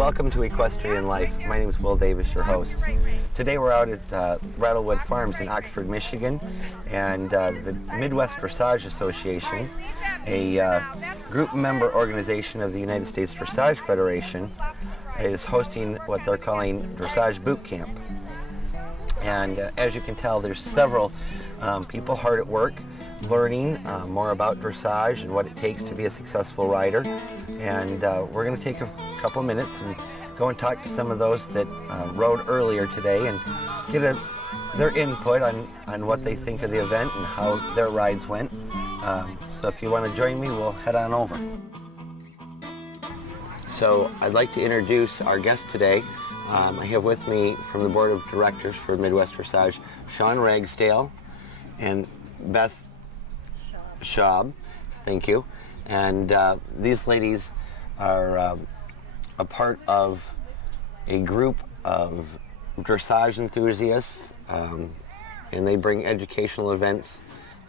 Welcome to Equestrian Life. My name is Will Davis, your host. Today we're out at Rattlewood Farms in Oxford, Michigan, and the Midwest Dressage Association, a group member organization of the United States Dressage Federation, is hosting what they're calling Dressage Boot Camp. And as you can tell, there's several people hard at work learning more about dressage and what it takes to be a successful rider. And we're going to take a couple of minutes and go and talk to some of those that rode earlier today and get their input on what they think of the event and how their rides went. So if you want to join me, we'll head on over. So I'd like to introduce our guest today. I have with me from the board of directors for Midwest Dressage, Sean Ragsdale and Beth Schaub. Thank you. And these ladies are a part of a group of dressage enthusiasts, and they bring educational events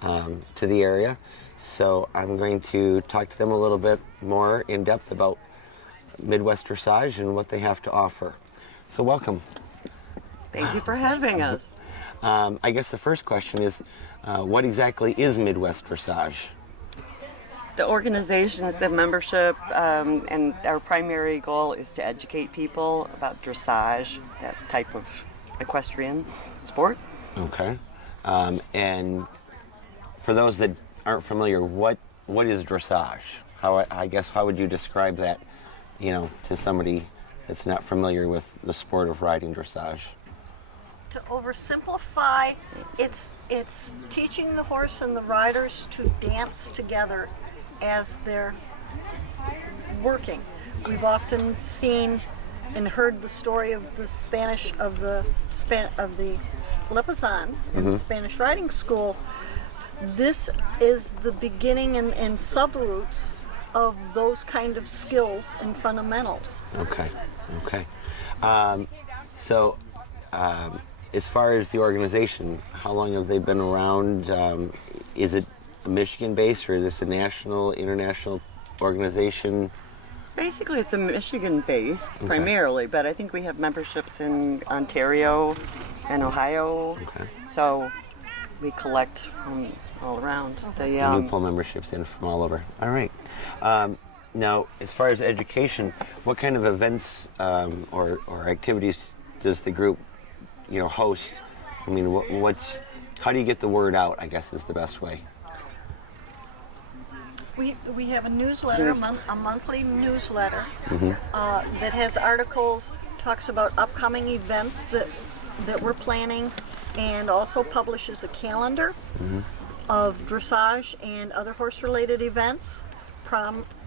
to the area. So I'm going to talk to them a little bit more in depth about Midwest Dressage and what they have to offer. So welcome. Thank you for having us. I guess the first question is, what exactly is Midwest Dressage? The organization is the membership, and our primary goal is to educate people about dressage, that type of equestrian sport. Okay. And for those that aren't familiar, what is dressage? How would you describe that, to somebody that's not familiar with the sport of riding dressage? To oversimplify, it's teaching the horse and the riders to dance together as they're working. We've often seen and heard the story of the Lipizans in the Spanish riding school. This is the beginning and subroots of those kind of skills and fundamentals. Okay. As far as the organization, how long have they been around? Is it Michigan-based, or is this a national, international organization? Basically, it's a Michigan-based primarily, but I think we have memberships in Ontario and Ohio. Okay. So we collect from all around. You pull memberships in from all over. All right. Now, as far as education, what kind of events or activities does the group host? I mean, how do you get the word out, I guess, is the best way? We have a newsletter, a monthly newsletter that has articles, talks about upcoming events that we're planning, and also publishes a calendar of dressage and other horse-related events,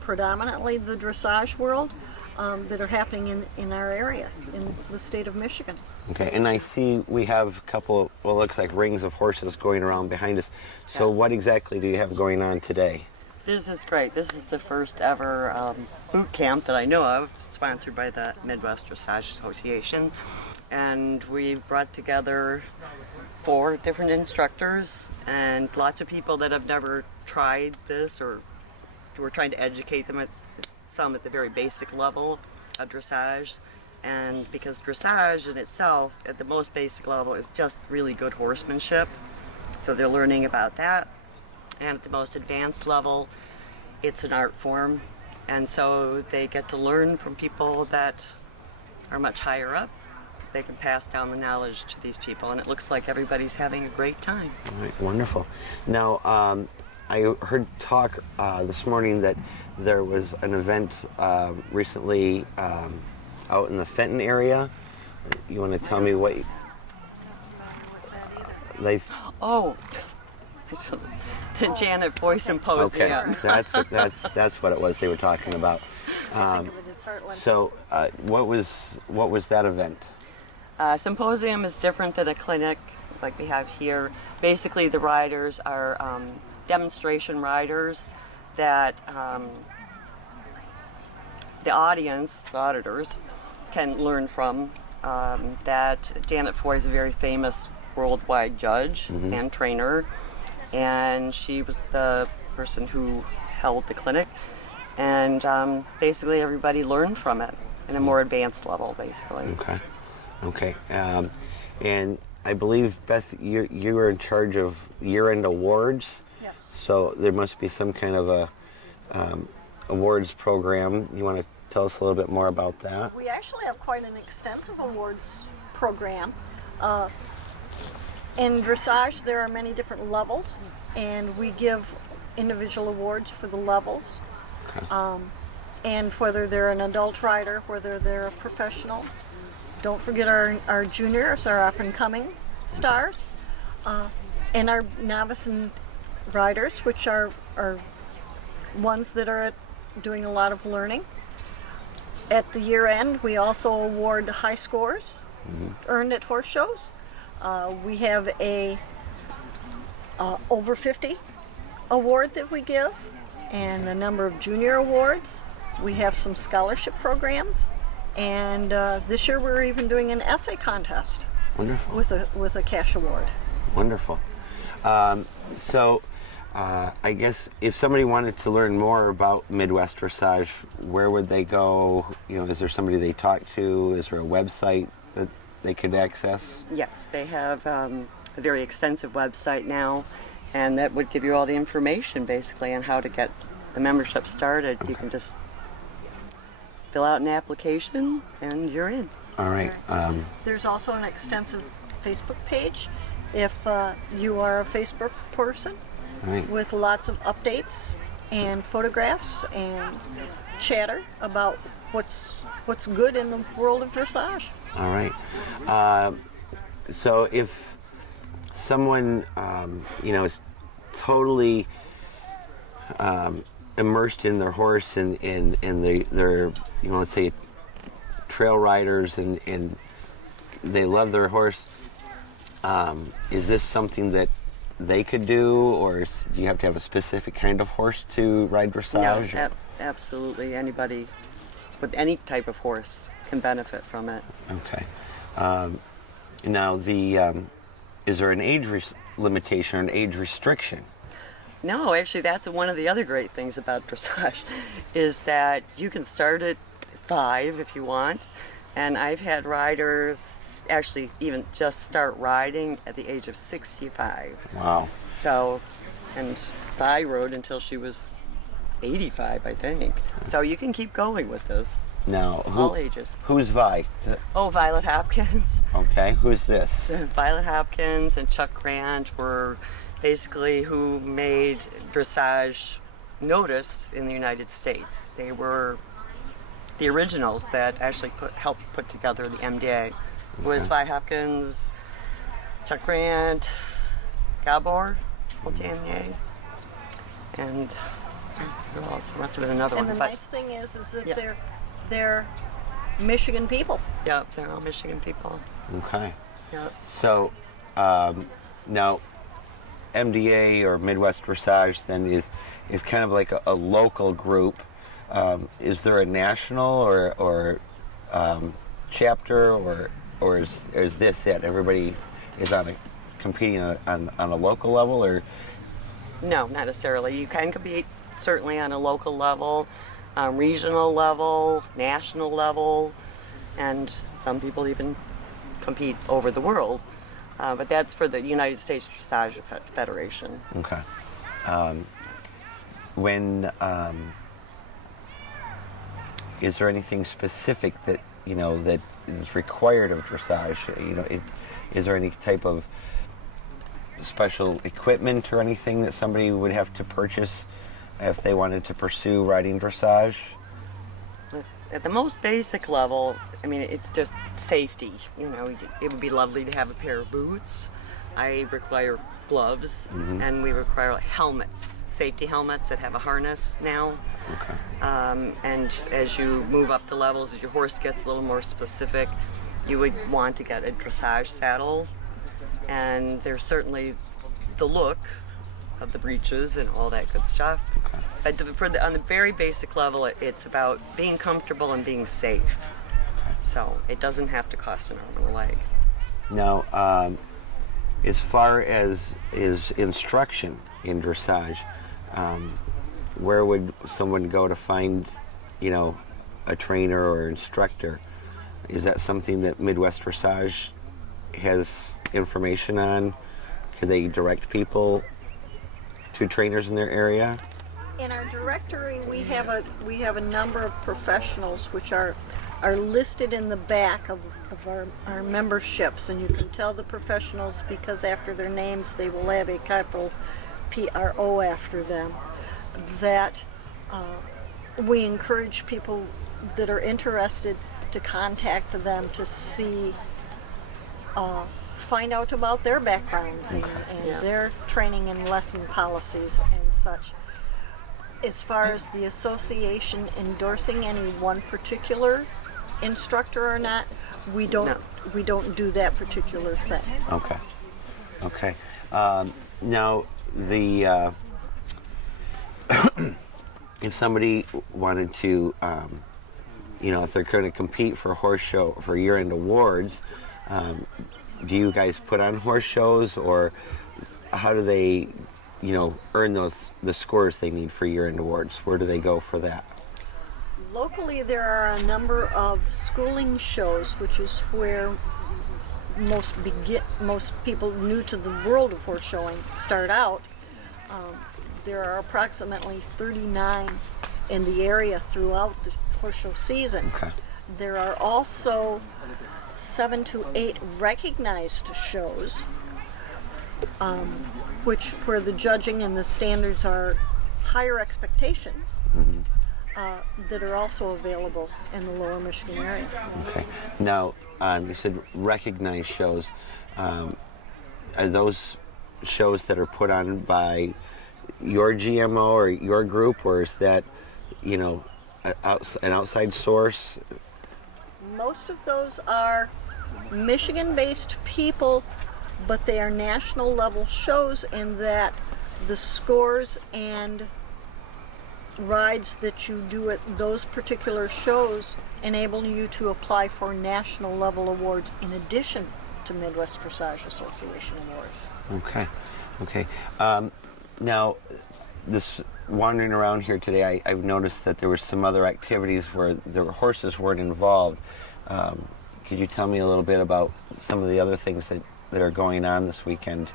predominantly the dressage world, that are happening in our area, in the state of Michigan. Okay, and I see we have a couple of, looks like rings of horses going around behind us. So what exactly do you have going on today? This is great. This is the first ever boot camp that I know of, sponsored by the Midwest Dressage Association. And we brought together 4 different instructors and lots of people that have never tried this, or we're trying to educate them at the very basic level of dressage. And because dressage in itself, at the most basic level, is just really good horsemanship. So they're learning about that. And at the most advanced level, it's an art form. And so they get to learn from people that are much higher up. They can pass down the knowledge to these people, and it looks like everybody's having a great time. All right, wonderful. Now, I heard talk this morning that there was an event recently out in the Fenton area. You want to tell me what they? Oh, the Janet Foy Symposium. Okay, that's what it was they were talking about. So, what was that event? Symposium is different than a clinic like we have here. Basically, the riders are demonstration riders that the audience, the auditors, can learn from. That Janet Foy is a very famous worldwide judge and trainer, and she was the person who held the clinic, and basically everybody learned from it. in a more advanced level, basically. Okay. Okay. And I believe, Beth, you were in charge of year-end awards. Yes. So there must be some kind of a awards program. You want to tell us a little bit more about that? We actually have quite an extensive awards program. In dressage, there are many different levels, and we give individual awards for the levels. Okay. And whether they're an adult rider, whether they're a professional. Don't forget our juniors, our up-and-coming stars, and our novice and riders, which are ones that are doing a lot of learning. At the year end, we also award high scores earned at horse shows. We have a over 50 award that we give, and a number of junior awards. We have some scholarship programs, and this year we're even doing an essay contest. Wonderful. With a cash award. Wonderful. So I guess if somebody wanted to learn more about Midwest Dressage, where would they go? You know, is there somebody they talk to? Is there a website that they could access? Yes, they have a very extensive website now, and that would give you all the information basically on how to get the membership started. You can just fill out an application and you're in. All right. There's also an extensive Facebook page if you are a Facebook person, Right. with lots of updates and photographs and chatter about what's good in the world of dressage. All right. So if someone, is totally immersed in their horse and they're, let's say trail riders and they love their horse, is this something that they could do, or do you have to have a specific kind of horse to ride dressage? No, absolutely. Anybody with any type of horse can benefit from it. Okay. Now, is there an age limitation or an age restriction? No, actually, that's one of the other great things about dressage, is that you can start at 5 if you want, and I've had riders actually even just start riding at the age of 65. Wow. So, and Vi rode until she was 85, I think. So you can keep going with those. Now, All ages. Who's Vi? Oh, Violet Hopkins. Okay, who's this? Violet Hopkins and Chuck Grant were basically who made dressage noticed in the United States. They were the originals that actually helped put together the MDA. It was Vi Hopkins, Chuck Grant, Gabor Montagnier, and who else? There must have been another And one. the but nice thing is that Yeah. they're Michigan people. yeah, they're all Michigan people. Okay. Yeah. So, now, MDA or Midwest Dressage then is kind of like a local group. Is there a national or chapter, or is this it? Everybody is competing on a local level, or? No, not necessarily. You can compete certainly on a local level, regional level, national level, and some people even compete over the world. But that's for the United States Dressage Federation. Okay. Is there anything specific that that is required of dressage? Is there any type of special equipment or anything that somebody would have to purchase if they wanted to pursue riding dressage? At the most basic level, I mean, it's just safety. It would be lovely to have a pair of boots. I require gloves, and we require helmets, safety helmets that have a harness now. Okay. And as you move up the levels, as your horse gets a little more specific, you would want to get a dressage saddle. And there's certainly the look of the breeches and all that good stuff. But on the very basic level, it's about being comfortable and being safe. So it doesn't have to cost an arm and a leg. Now, as far as is instruction in dressage, where would someone go to find, a trainer or instructor, is that something that Midwest Dressage has information on? Can they direct people to trainers in their area? In our directory, we have a number of professionals which are listed in the back of our memberships, and you can tell the professionals because after their names they will have a capital PRO after them. That we encourage people that are interested to contact them to see, find out about their backgrounds and their training and lesson policies and such. As far as the association endorsing any one particular instructor or not, we don't do that particular thing. Okay. Now the if somebody wanted to, if they're going to compete for horse show for year-end awards, do you guys put on horse shows, or how do they, earn the scores they need for year-end awards? Where do they go for that? Locally, there are a number of schooling shows, which is where most people new to the world of horse showing start out. There are approximately 39 in the area throughout the horse show season. Okay. There are also 7 to 8 recognized shows, where the judging and the standards are higher expectations. That are also available in the Lower Michigan area. Okay. Now, you said recognized shows. Are those shows that are put on by your GMO or your group, or is that, an outside source? Most of those are Michigan-based people, but they are national level shows in that the scores and rides that you do at those particular shows enable you to apply for national level awards in addition to Midwest Dressage Association awards. Okay. Now, this wandering around here today, I've noticed that there were some other activities where the horses weren't involved. Could you tell me a little bit about some of the other things that are going on this weekend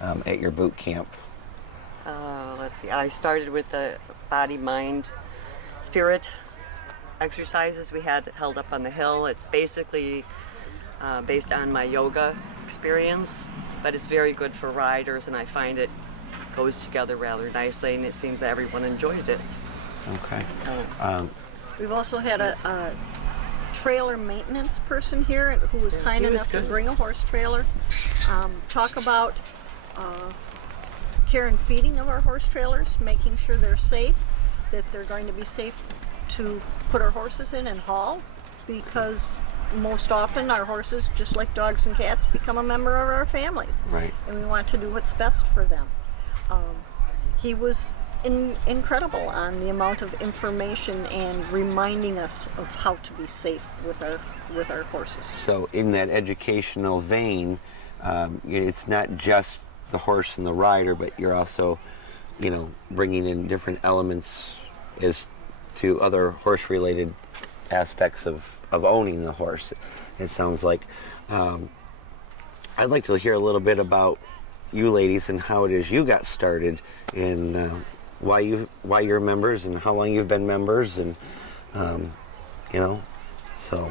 at your boot camp? Let's see. I started with the body, mind, spirit exercises we had held up on the hill. It's basically based on my yoga experience, but it's very good for riders, and I find it goes together rather nicely, and it seems that everyone enjoyed it. Okay. We've also had a trailer maintenance person here who was kind enough to bring a horse trailer, talk about care and feeding of our horse trailers, making sure they're safe, that they're going to be safe to put our horses in and haul, because most often our horses, just like dogs and cats, become a member of our families. Right. And we want to do what's best for them. He was incredible on the amount of information and reminding us of how to be safe with our horses. So in that educational vein, it's not just the horse and the rider, but you're also, bringing in different elements as to other horse-related aspects of owning the horse. It sounds like. I'd like to hear a little bit about you ladies and how it is you got started, and why you're members and how long you've been members, and so.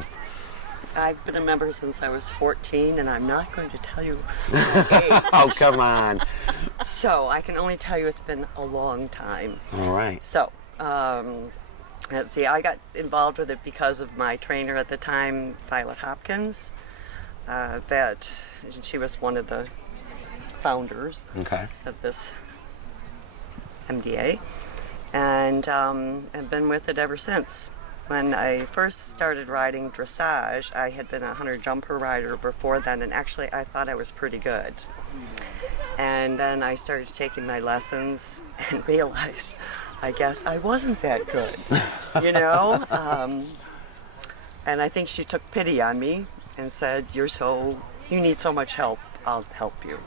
I've been a member since I was 14, and I'm not going to tell you my age. Oh, come on. So I can only tell you it's been a long time. All right. So, let's see, I got involved with it because of my trainer at the time, Violet Hopkins. She was one of the founders of this MDA, and I've been with it ever since. When I first started riding dressage, I had been a hunter jumper rider before then, and actually I thought I was pretty good. And then I started taking my lessons and realized, I guess I wasn't that good, And I think she took pity on me and said, you need so much help, I'll help you.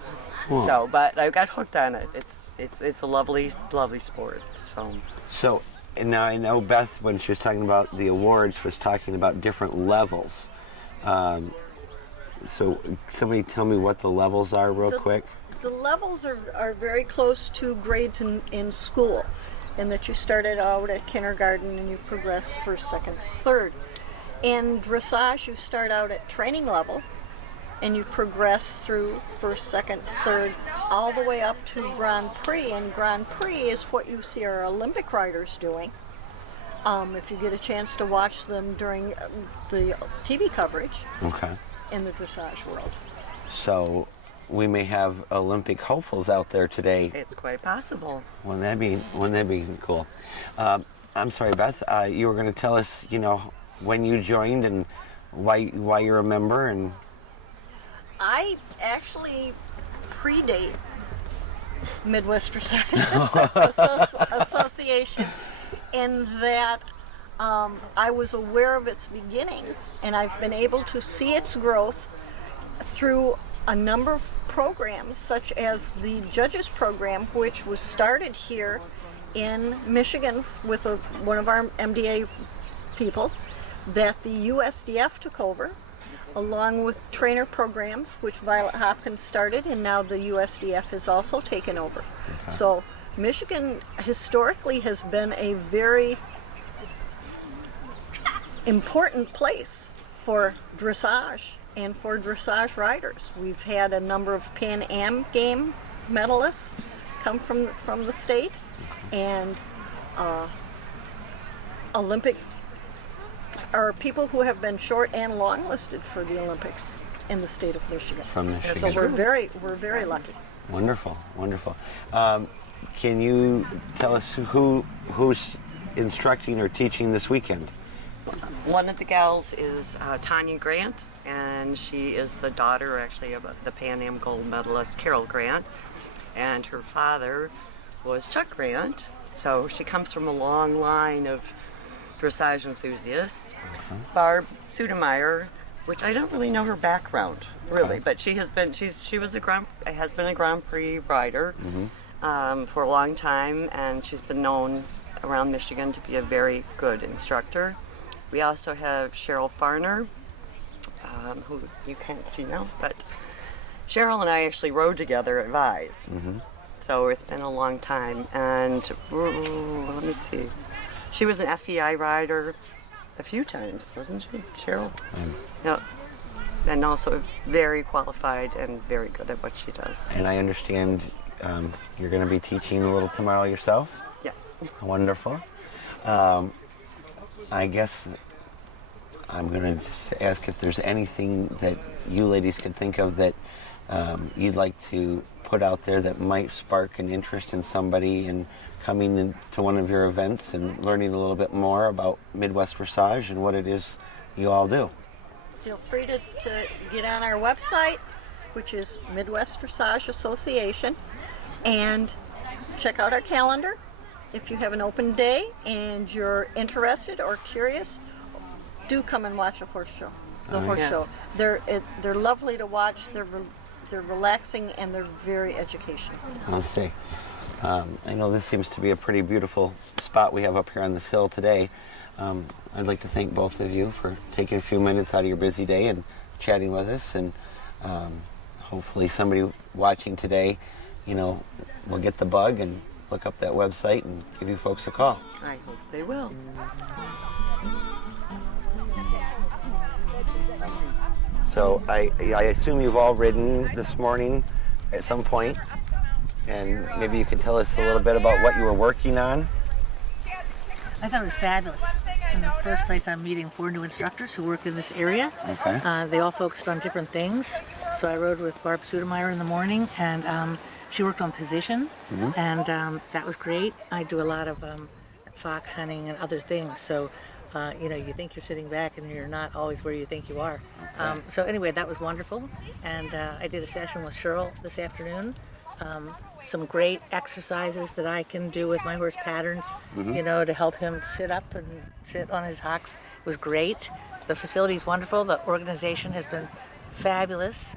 But I got hooked on it. It's a lovely, lovely sport. So And now I know Beth, when she was talking about the awards, was talking about different levels. So somebody tell me what the levels are real quick. The levels are very close to grades in school, in that you started out at kindergarten and you progress first, second, third. In dressage, you start out at training level and you progress through first, second, third, all the way up to Grand Prix. And Grand Prix is what you see our Olympic riders doing. If you get a chance to watch them during the TV coverage in the dressage world. So we may have Olympic hopefuls out there today. It's quite possible. Wouldn't that be cool? I'm sorry, Beth. You were going to tell us, when you joined and why you're a member. And I actually predate Midwest Dressage Association in that I was aware of its beginnings, and I've been able to see its growth through a number of programs, such as the Judges Program, which was started here in Michigan with one of our MDA people, that the USDF took over, along with trainer programs, which Violet Hopkins started, and now the USDF has also taken over. So Michigan historically has been a very important place for dressage and for dressage riders. We've had a number of Pan Am game medalists come from the state, and Olympic, or people who have been short and long listed for the Olympics in the state of Michigan. From Michigan. So we're very lucky. Wonderful. Can you tell us who's instructing or teaching this weekend? One of the gals is Tanya Grant, and she is the daughter, actually, of the Pan Am gold medalist Carol Grant, and her father was Chuck Grant. So she comes from a long line of dressage enthusiasts. Barb Sudemeyer, which I don't really know her background, really, but she has been a Grand Prix rider for a long time, and she's been known around Michigan to be a very good instructor. We also have Cheryl Farner, who you can't see now, but Cheryl and I actually rode together at Vise. So it's been a long time. And let me see. She was an FEI rider a few times, wasn't she, Cheryl? Yep. And also very qualified and very good at what she does. And I understand you're going to be teaching a little tomorrow yourself? Yes. Wonderful. I guess I'm going to just ask if there's anything that you ladies could think of that you'd like to put out there that might spark an interest in somebody in coming into one of your events and learning a little bit more about Midwest Dressage and what it is you all do. Feel free to get on our website, which is Midwest Dressage Association, and check out our calendar. If you have an open day and you're interested or curious, do come and watch a horse show. The horse show. They're lovely to watch. They're relaxing and they're very educational. Let's see. I know this seems to be a pretty beautiful spot we have up here on this hill today. I'd like to thank both of you for taking a few minutes out of your busy day and chatting with us, and hopefully somebody watching today, will get the bug and look up that website and give you folks a call. I hope they will. So I assume you've all ridden this morning at some point, and maybe you could tell us a little bit about what you were working on. I thought it was fabulous. In the first place, I'm meeting 4 new instructors who work in this area. Okay. They all focused on different things. So I rode with Barb Sudemeyer in the morning, and she worked on position, and that was great. I do a lot of fox hunting and other things, so you think you're sitting back and you're not always where you think you are. Okay. So anyway, that was wonderful, and I did a session with Cheryl this afternoon. Some great exercises that I can do with my horse patterns, to help him sit up and sit on his hocks. It was great. The facility's wonderful. The organization has been fabulous.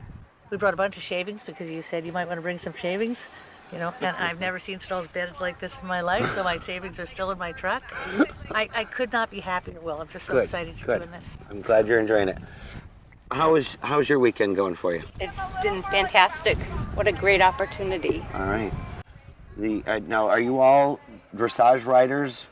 We brought a bunch of shavings because you said you might want to bring some shavings. You know, and I've never seen stalls bedded like this in my life, so my savings are still in my truck. I could not be happier, Will. I'm just so excited you're doing this. I'm glad you're enjoying it. How's your weekend going for you? It's been fantastic. What a great opportunity. All right. Now, are you all dressage riders?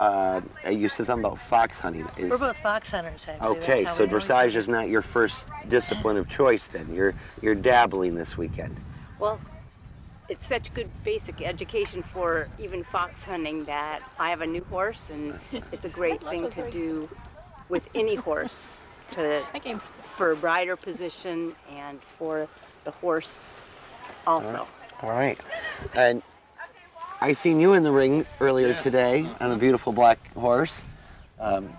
You said something about fox hunting. We're both fox hunters, actually. Okay, That's how so we know each dressage other. is not your first discipline of choice then. You're dabbling this weekend. Well, it's such good basic education for even fox hunting that I have a new horse, and it's a great thing to do with any horse for rider position and for the horse also. All right. And I seen you in the ring earlier today on a beautiful black horse.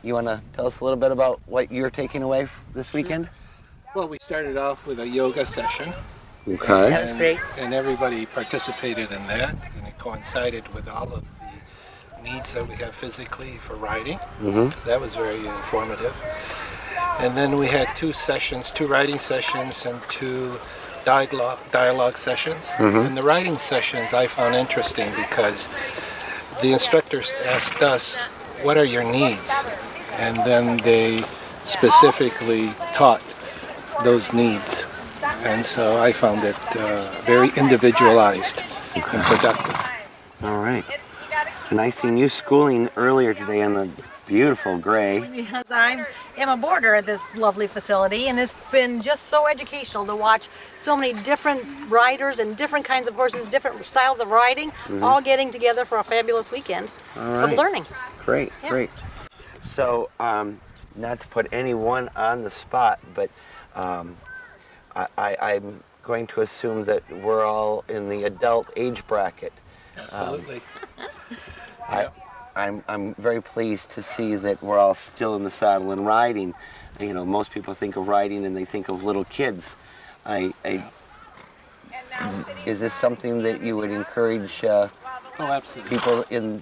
You want to tell us a little bit about what you're taking away this weekend? Well, we started off with a yoga session. Okay. That was great. And everybody participated in that, and it coincided with all of the needs that we have physically for riding. That was very informative. And then we had two riding sessions and two dialogue sessions. And the riding sessions I found interesting because the instructors asked us, what are your needs? And then they specifically taught those needs. And so I found it very individualized and productive. All right. And I seen you schooling earlier today on the beautiful gray. Because I am a boarder at this lovely facility, and it's been just so educational to watch so many different riders and different kinds of horses, different styles of riding, all getting together for a fabulous weekend of learning. Great, great. So, not to put anyone on the spot, but I'm going to assume that we're all in the adult age bracket. Absolutely. I'm very pleased to see that we're all still in the saddle and riding. You know, most people think of riding and they think of little kids. Is this something that you would encourage Absolutely. people in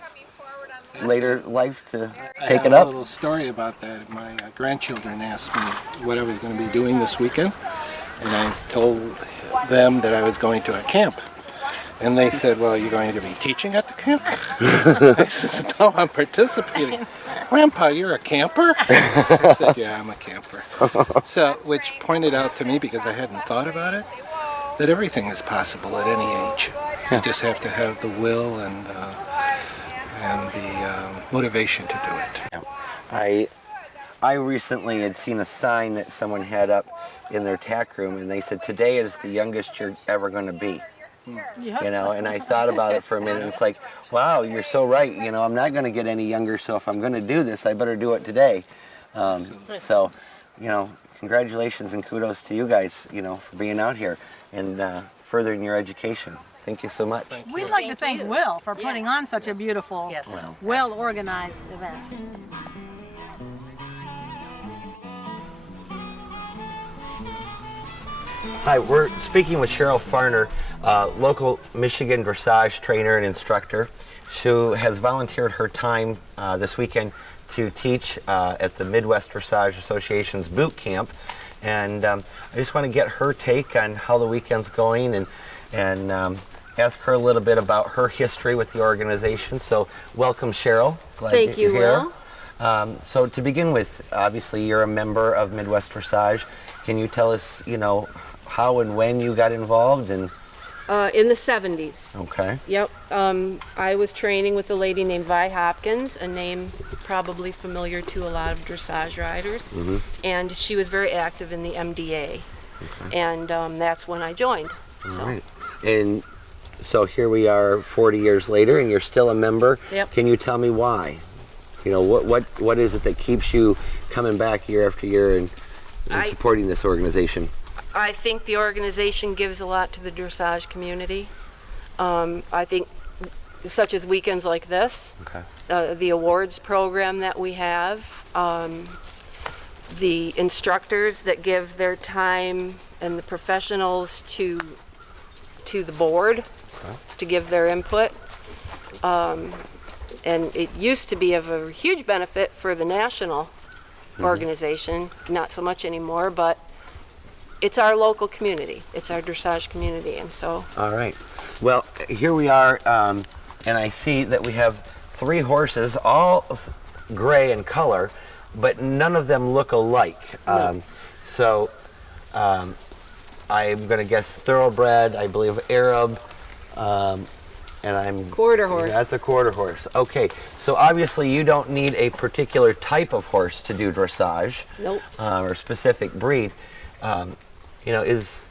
later life to I take have it up? a little story about that. My grandchildren asked me what I was going to be doing this weekend, and I told them that I was going to a camp. And they said, well, you're going to be teaching at the camp? I said, no, I'm participating. Grandpa, you're a camper? I said, yeah, I'm a camper. So, which pointed out to me, because I hadn't thought about it, that everything is possible at any age. You just have to have the will and the motivation to do it. I recently had seen a sign that someone had up in their tack room, and they said, today is the youngest you're ever going to be. Yes. You know, and I thought about it for a minute, and it's like, wow, you're so right. You know, I'm not going to get any younger, so if I'm going to do this, I better do it today. So, you know, congratulations and kudos to you guys, you know, for being out here and furthering your education. Thank you so much. We'd like to thank Will for putting on such a beautiful, Yes. well-organized event. Hi, we're speaking with Cheryl Farner, local Michigan dressage trainer and instructor, who has volunteered her time this weekend to teach at the Midwest Dressage Association's boot camp. And I just want to get her take on how the weekend's going and ask her a little bit about her history with the organization. So welcome, Cheryl. Glad Thank you, you're here. So to begin with, obviously you're a member of Midwest Dressage. Can you tell us, you know, how and when you got involved? And In the 70s. okay. Yep. I was training with a lady named Vi Hopkins, a name probably familiar to a lot of dressage riders. And she was very active in the MDA. And that's when I joined. So. Right. And so here we are 40 years later, and you're still a member. Yep. Can you tell me why? You know, what is it that keeps you coming back year after year and supporting this organization? I think the organization gives a lot to the dressage community. I think such as weekends like this, the awards program that we have, the instructors that give their time and the professionals to the board to give their input. And it used to be of a huge benefit for the national organization, not so much anymore, but it's our local community. It's our dressage community, and so. All right. Well, here we are, and I see that we have 3 horses, all gray in color, but none of them look alike. No. So I'm going to guess thoroughbred, I believe Arab, and I'm... Quarter horse. That's a quarter horse. Okay, so obviously you don't need a particular type of horse to do dressage. Nope. Or specific breed. You know, is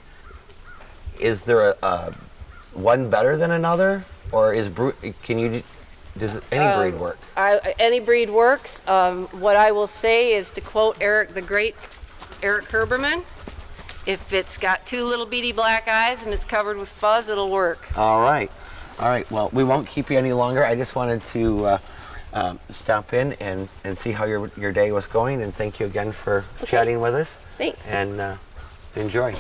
there a one better than another, or does any breed work? Any breed works. What I will say is, to quote the great Eric Herberman, if it's got 2 little beady black eyes and it's covered with fuzz, it'll work. All right. Well, we won't keep you any longer. I just wanted to stop in and see how your day was going, and thank you again for chatting with us. Thanks. And enjoy.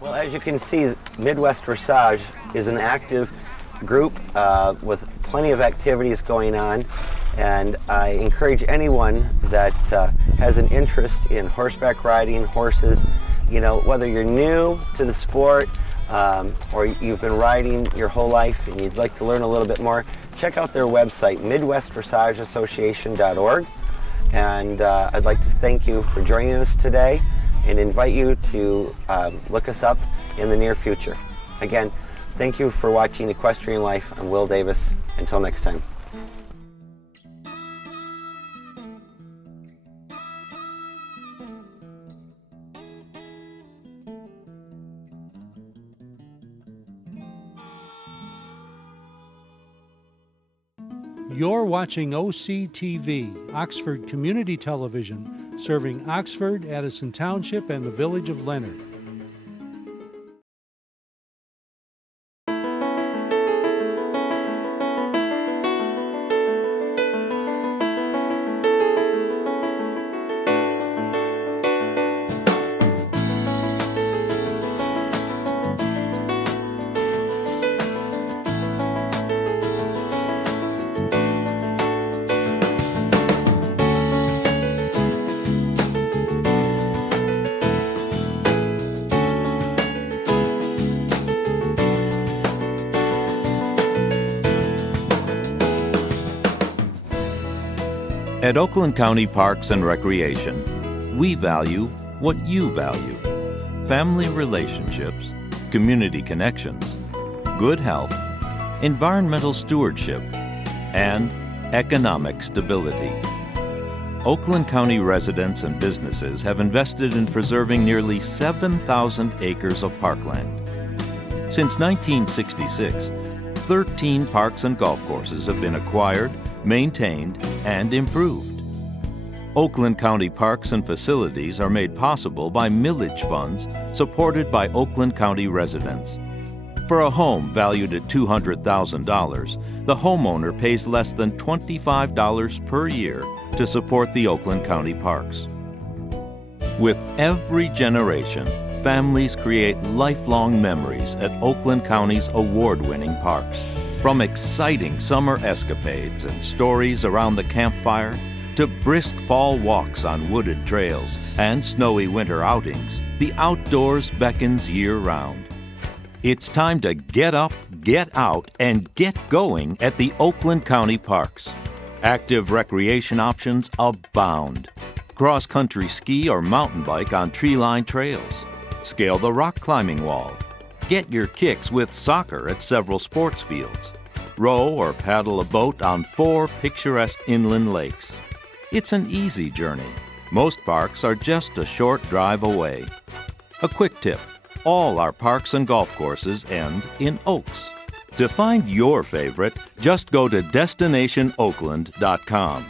Well, as you can see, Midwest Dressage is an active group with plenty of activities going on, and I encourage anyone that has an interest in horseback riding, horses, you know, whether you're new to the sport or you've been riding your whole life and you'd like to learn a little bit more, check out their website, midwestdressageassociation.org. And I'd like to thank you for joining us today and invite you to look us up in the near future. Again, thank you for watching Equestrian Life. I'm Will Davis. Until next time. You're watching OCTV, Oxford Community Television, serving Oxford, Addison Township, and the village of Leonard. At Oakland County Parks and Recreation, we value what you value: family relationships, community connections, good health, environmental stewardship, and economic stability. Oakland County residents and businesses have invested in preserving nearly 7,000 acres of parkland. Since 1966, 13 parks and golf courses have been acquired, maintained, and improved. Oakland County parks and facilities are made possible by millage funds supported by Oakland County residents. For a home valued at $200,000, the homeowner pays less than $25 per year to support the Oakland County parks. With every generation, families create lifelong memories at Oakland County's award-winning parks. From exciting summer escapades and stories around the campfire to brisk fall walks on wooded trails and snowy winter outings, the outdoors beckons year-round. It's time to get up, get out, and get going at the Oakland County parks. Active recreation options abound. Cross-country ski or mountain bike on tree-lined trails. Scale the rock climbing wall. Get your kicks with soccer at several sports fields. Row or paddle a boat on 4 picturesque inland lakes. It's an easy journey. Most parks are just a short drive away. A quick tip: all our parks and golf courses end in Oaks. To find your favorite, just go to DestinationOakland.com.